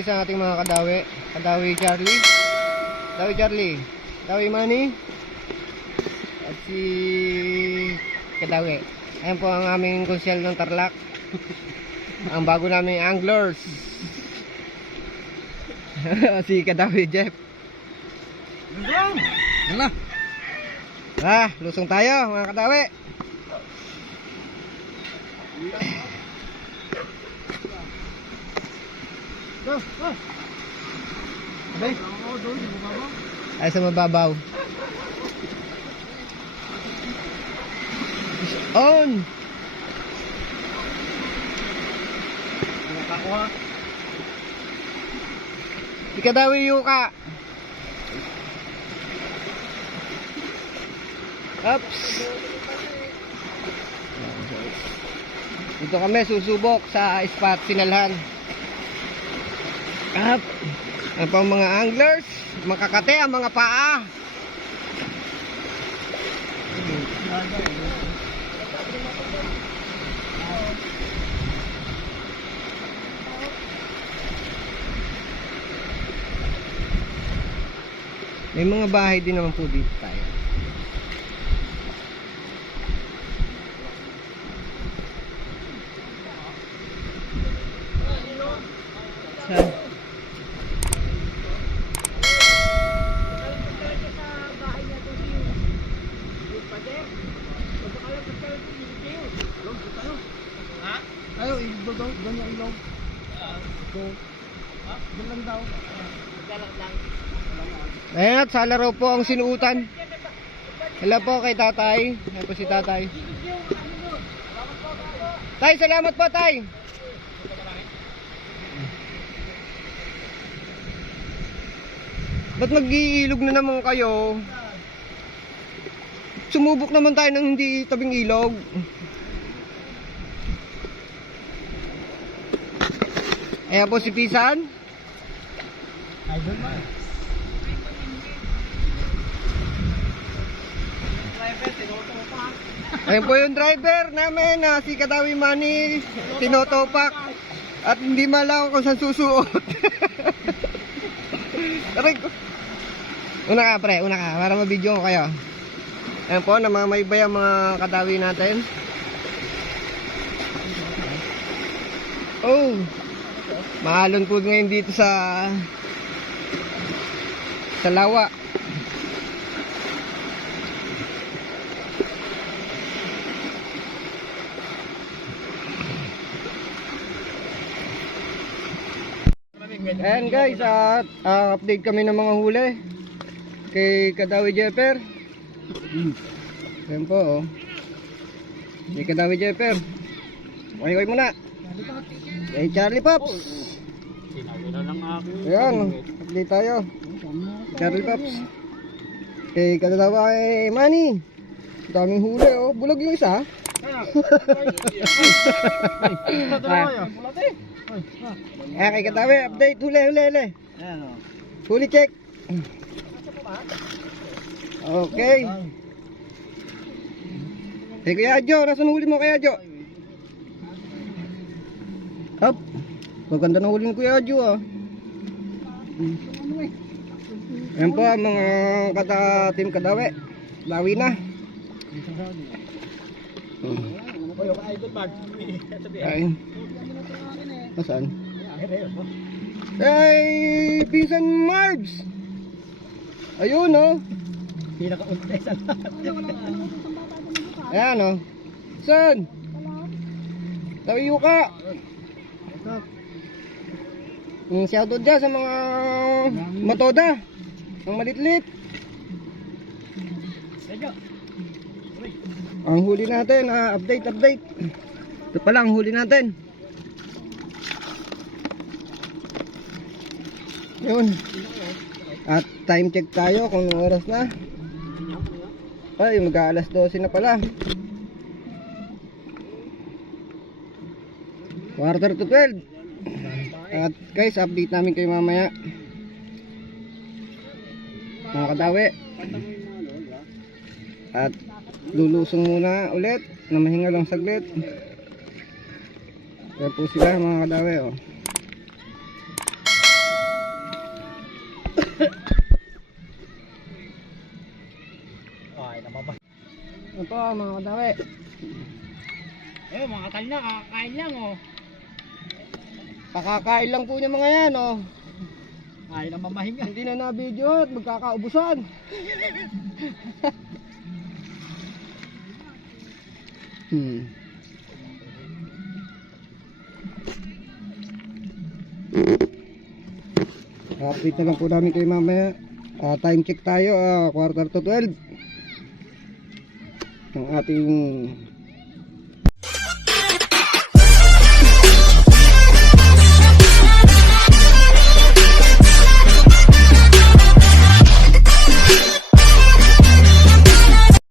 guys ang ating mga kadawi. Kadawi Charlie. Kadawi Charlie. Kadawi Manny. At si Kadawi. Ayan po ang aming konsyel ng Tarlac. Ang bago naming anglers. Si Kadawi Jeff. Ano? Lusong tayo mga kadawi. Ay sa mababaw. On. Si Kadawi Yuka. Oops. Dito kami susubok sa spot Sinalhan. Up. Ang pang mga anglers, makakate ang mga paa. May mga bahay din naman po dito tayo. Ayo, iba daw, ganyan ilaw. Go. Ganyan daw. Ayan at sa laro po ang sinuutan. Hello po kay tatay. Ayan po si tatay. Tay, salamat po tay. Ba't mag-iilog na naman kayo? Sumubok naman tayo ng hindi tabing ilog. Ayan po si Pisan. Idol mo. Ayan po yung driver namin na si Kadawi Manny. Tinotopak. At hindi malaw kung saan susuot. Aray ko. Una ka pre, una ka para mabidyo ko kayo. Ayan po, namamaybay ang mga kadawi natin. Oh, mahalon po ngayon dito sa lawa. Ayan guys, update kami ng mga huli kay Kadawi Jeffer. Ayan po oh. Kay Kadawi Jeffer. Koy muna. Kay Charlie Pops. Ayan, update tayo. Charlie Pops. Kay Kadawi Manny. Daming huli oh. Bulag yung isa. Kay Kadawi, update. Huli. Huli check. Okay. Hey Kuya Jo, nasan huli mo Kuya Jo? Hop. Maganda na huli ni Kuya Jo ah. Ayan po mga team Kadawi. Lawi na. Ayun. Nasaan? Hey, Pinsan Marbs. Ayun oh. Pinaka-unti sa lahat. Ayan oh. Saan? Tawi Yuka. Shoutout dyan sa mga matoda. Ang malitlit. Ang huli natin, update. Ito pala ang huli natin. Yun. At time check tayo kung oras na. Ay, mag-aalas 12 na pala. 11:45. At guys, update namin kayo mamaya. Mga Kadawi. At lulusong muna ulit na mahinga lang saglit. Kaya po sila mga Kadawi oh. po mga kadawi. Eh, mga katal na, kakakain lang oh. Kakakain lang po niya mga yan oh. Ayaw na mamahinga. Hindi na na-video at magkakaubusan. Update na lang po namin kayo mamaya. Time check tayo, 11:45 ng ating